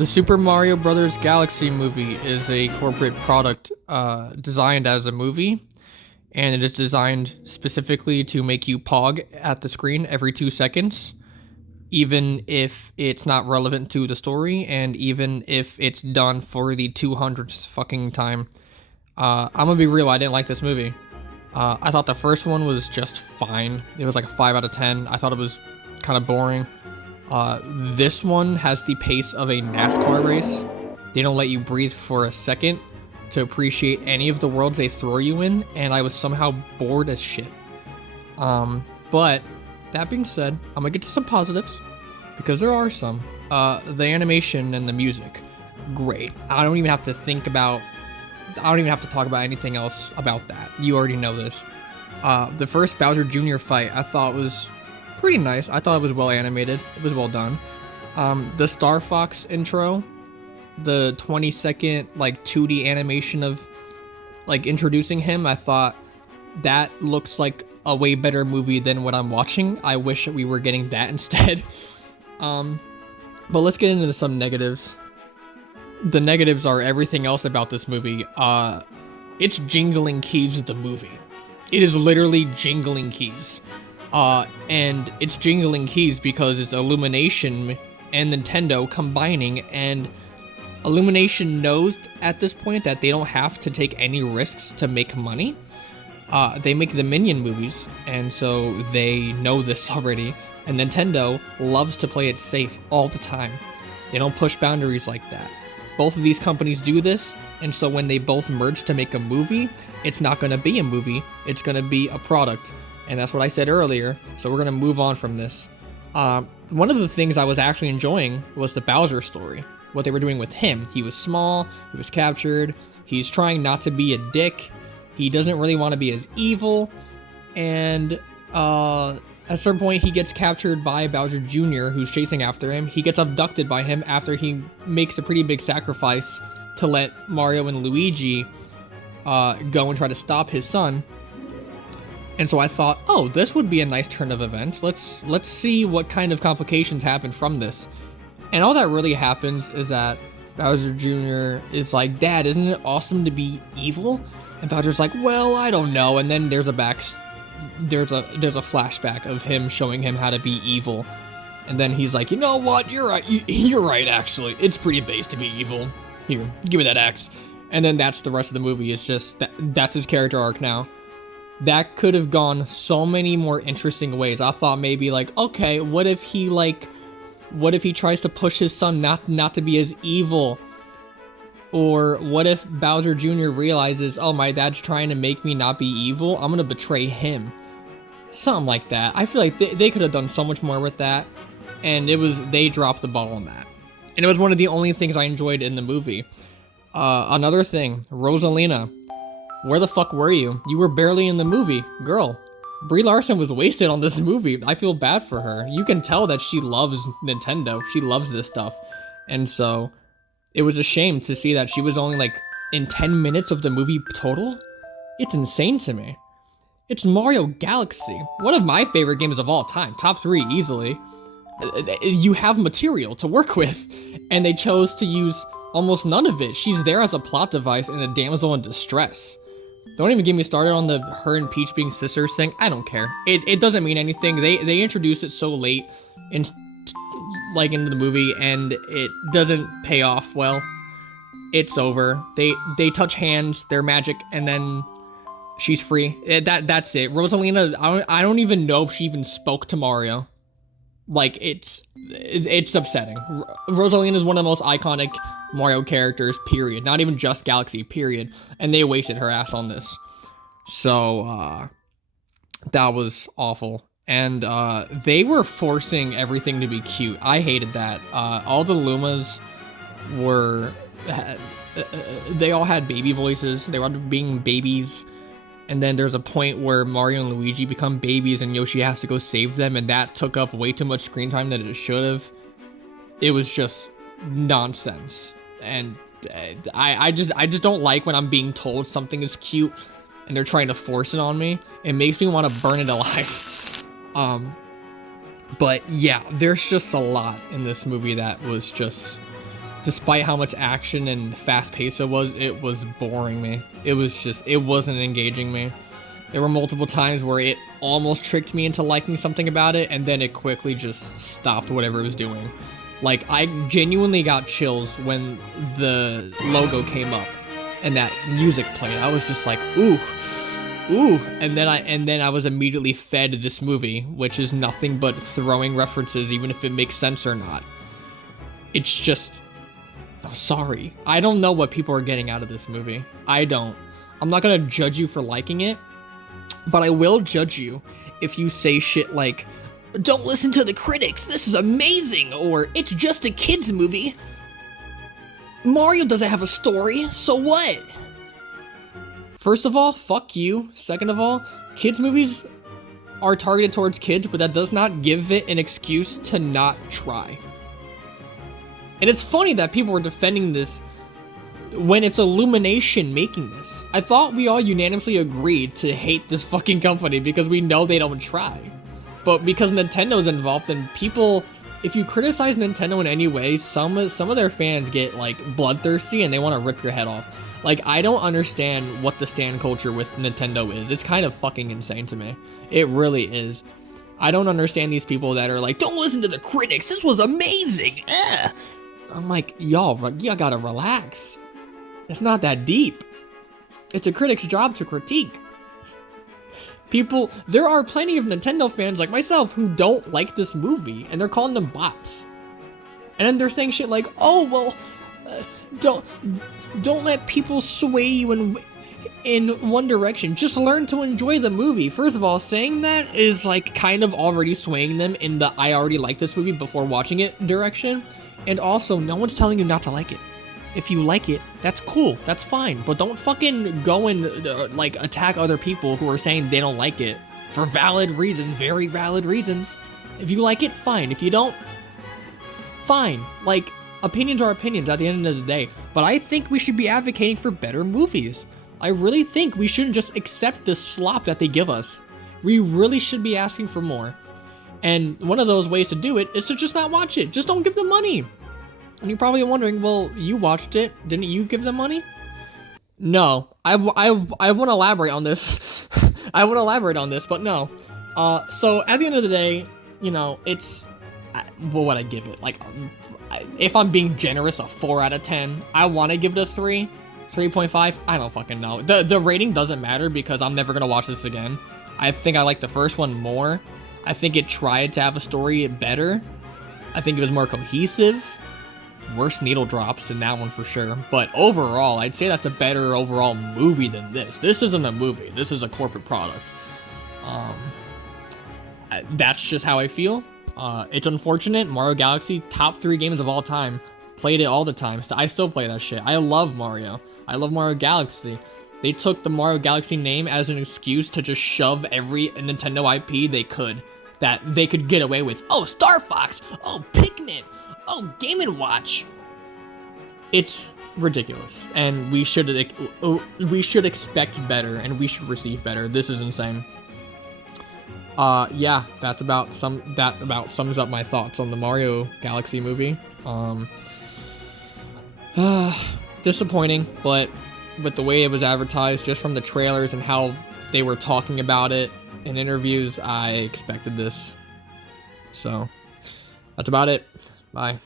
The Super Mario Bros. Galaxy movie is a corporate product designed as a movie, and it is designed specifically to make you pog at the screen every 2 seconds, even if it's not relevant to the story, and even if it's done for the 200th fucking time. I'm gonna be real, I didn't like this movie. I thought the first one was just fine. It was like a 5 out of 10. I thought it was kind of boring. This one has the pace of a NASCAR race. They don't let you breathe for a second to appreciate any of the worlds they throw you in, and I was somehow bored as shit. But that being said, I'm gonna get to some positives, because there are some. The animation and the music, great. I don't even have to talk about anything else about that. You already know this. The first Bowser Jr. fight I thought was pretty nice. I thought it was well animated. It was well done. The Star Fox intro, the 20-second like 2D animation of like introducing him, I thought that looks like a way better movie than what I'm watching. I wish we were getting that instead. But let's get into some negatives. The negatives are everything else about this movie. It's jingling keys the movie. It is literally jingling keys. And it's jingling keys because it's Illumination and Nintendo combining, and Illumination knows at this point that they don't have to take any risks to make money. They make the Minion movies, and so they know this already, and Nintendo loves to play it safe all the time. They don't push boundaries like that. Both of these companies do this, and so when they both merge to make a movie, it's not going to be a movie, it's going to be a product. And that's what I said earlier, so we're going to move on from this. One of the things I was actually enjoying was the Bowser story. What they were doing with him. He was small, he was captured, he's trying not to be a dick, he doesn't really want to be as evil, and at a certain point he gets captured by Bowser Jr., who's chasing after him. He gets abducted by him after he makes a pretty big sacrifice to let Mario and Luigi go and try to stop his son. And so I thought, oh, this would be a nice turn of events. Let's see what kind of complications happen from this. And all that really happens is that Bowser Jr. is like, Dad, isn't it awesome to be evil? And Bowser's like, well, I don't know. And then there's a flashback of him showing him how to be evil. And then he's like, you know what? You're right. You're right, actually. It's pretty base to be evil. Here, give me that axe. And then that's the rest of the movie. It's just that's his character arc now. That could have gone so many more interesting ways. I thought maybe like, okay, what if he tries to push his son not to be as evil? Or what if Bowser Jr. realizes, oh, my dad's trying to make me not be evil, I'm gonna betray him. Something like that. I feel like they could have done so much more with that, and they dropped the ball on that. And it was one of the only things I enjoyed in the movie. Another thing, Rosalina. Where the fuck were you? You were barely in the movie. Girl, Brie Larson was wasted on this movie. I feel bad for her. You can tell that she loves Nintendo. She loves this stuff. And so, it was a shame to see that she was only like in 10 minutes of the movie total. It's insane to me. It's Mario Galaxy, one of my favorite games of all time. Top 3 easily. You have material to work with, and they chose to use almost none of it. She's there as a plot device and a damsel in distress. Don't even get me started on the her and Peach being sisters thing. I don't care. It doesn't mean anything. They introduced it so late into the movie, and it doesn't pay off well. It's over. They touch hands, they're magic, and then she's free. That's it. Rosalina, I don't even know if she even spoke to Mario. Like, it's upsetting. Rosalina is one of the most iconic Mario characters, period. Not even just Galaxy, period. And they wasted her ass on this. So, that was awful. And, they were forcing everything to be cute. I hated that. All the Lumas they all had baby voices. They were being babies. And then there's a point where Mario and Luigi become babies and Yoshi has to go save them, and that took up way too much screen time than it should have. It was just nonsense. And I just don't like when I'm being told something is cute and they're trying to force it on me. It makes me want to burn it alive. But yeah, there's just a lot in this movie that was just despite how much action and fast pace it was boring me. It wasn't engaging me. There were multiple times where it almost tricked me into liking something about it, and then it quickly just stopped whatever it was doing. Like, I genuinely got chills when the logo came up and that music played. I was just like, ooh, and then I was immediately fed this movie, which is nothing but throwing references, even if it makes sense or not. It's just, I'm sorry. I don't know what people are getting out of this movie. I don't. I'm not gonna judge you for liking it, but I will judge you if you say shit like, "Don't listen to the critics, this is amazing," or "It's just a kid's movie. Mario doesn't have a story, so what?" First of all, fuck you. Second of all, kids' movies are targeted towards kids, but that does not give it an excuse to not try. And it's funny that people were defending this when it's Illumination making this. I thought we all unanimously agreed to hate this fucking company because we know they don't try. But because Nintendo's involved, then people, if you criticize Nintendo in any way, some of their fans get like bloodthirsty and they want to rip your head off. Like, I don't understand what the stan culture with Nintendo is. It's kind of fucking insane to me. It really is. I don't understand these people that are like, "Don't listen to the critics, this was amazing." I'm like, y'all gotta relax. It's not that deep. It's a critic's job to critique. There are plenty of Nintendo fans like myself who don't like this movie, and they're calling them bots. And then they're saying shit like, "Oh, well, don't let people sway you in one direction. Just learn to enjoy the movie." First of all, saying that is like kind of already swaying them in the "I already like this movie before watching it" direction. And also, no one's telling you not to like it. If you like it, that's cool, that's fine. But don't fucking go and like attack other people who are saying they don't like it for valid reasons, very valid reasons. If you like it, fine. If you don't, fine. Like, opinions are opinions at the end of the day. But I think we should be advocating for better movies. I really think we shouldn't just accept the slop that they give us. We really should be asking for more. And one of those ways to do it is to just not watch it. Just don't give them money. And you're probably wondering, well, you watched it. Didn't you give them money? No. I want to elaborate on this. I want to elaborate on this, but no. So at the end of the day, you know, it's... what would I give it? Like, if I'm being generous, a 4 out of 10. I want to give it a 3. 3.5? I don't fucking know. The rating doesn't matter because I'm never going to watch this again. I think I like the first one more. I think it tried to have a story better. I think it was more cohesive. Worse needle drops in that one for sure. But overall, I'd say that's a better overall movie than this. This isn't a movie. This is a corporate product. That's just how I feel. It's unfortunate. Mario Galaxy, top 3 games of all time. Played it all the time. I still play that shit. I love Mario. I love Mario Galaxy. They took the Mario Galaxy name as an excuse to just shove every Nintendo IP they could. That they could get away with. Oh, Star Fox! Oh, Pikmin! Oh, Game & Watch! It's ridiculous. And we should expect better, and we should receive better. This is insane. Yeah, that about sums up my thoughts on the Mario Galaxy movie. Disappointing, but with the way it was advertised, just from the trailers and how they were talking about it in interviews, I expected this. So, that's about it. Bye.